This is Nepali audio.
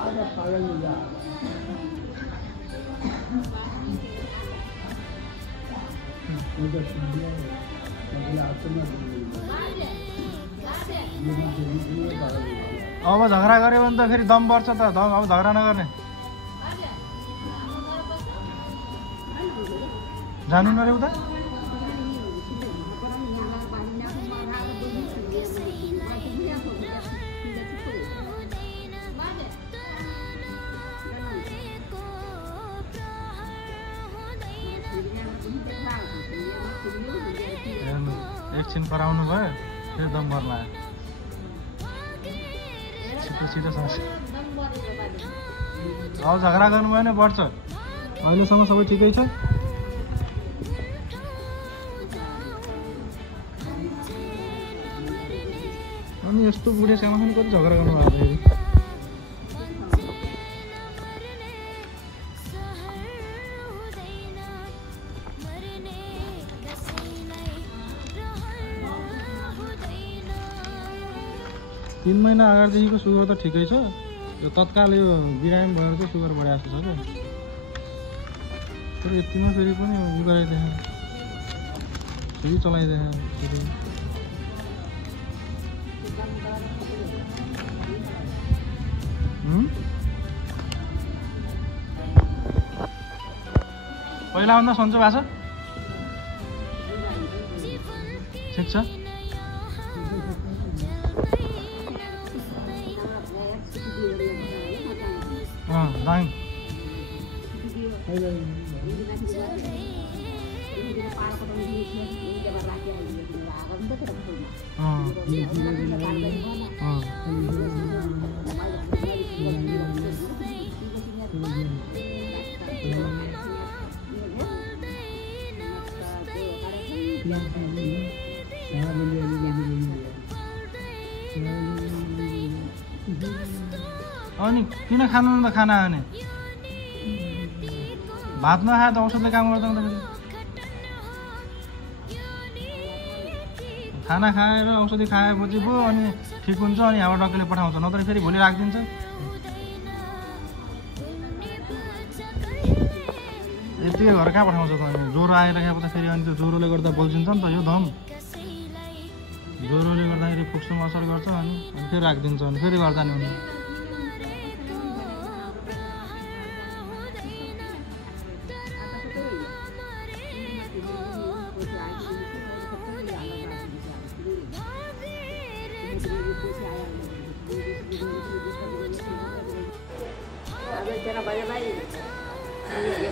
अब झगडा गऱ्यो भने त फेरि दम बढ्छ त। अब झगडा नगर्ने। जानु न रे उता। एकछिन पराउनु भयो फेरि दम बढ्ला। छिटो छिटो समस्या। अब झगडा गर्नुभयो भने बढ्छ। अहिलेसम्म सबै ठिकै छ। अनि यस्तो बुढेसकामा कति झगडा गर्नु भएको फेरि। तीन महिना अगाडिदेखिको सुगर त ठिकै छ। यो तत्काल यो बिरामी भएर चाहिँ सुगर बढाएको छ क्या। तर यतिमा फेरि पनि गराइदिएँ फेरि चलाइदिएँ फेरि। पहिलाभन्दा सन्चो भएको छ। ठिक छ। दाङ अनि किन खानु त खाना खाने। भात नखाए त औषधले काम गर्दैन त। खाना खाएर औषधि खाएपछि पो अनि ठिक हुन्छ। अनि यहाँबाट डक्टरले पठाउँछ, नत्र फेरि भोलि राखिदिन्छ। यतिकै घर कहाँ पठाउँछ त। अनि ज्वरो आइरहेको त फेरि अनि त्यो ज्वरोले गर्दा बल्झिन्छ नि त यो दम। ज्वरोले गर्दाखेरि फुक्सुमा असर गर्छ। अनि फेरि राखिदिन्छ। अनि फेरि गर्दा नि हुने। Bye bye.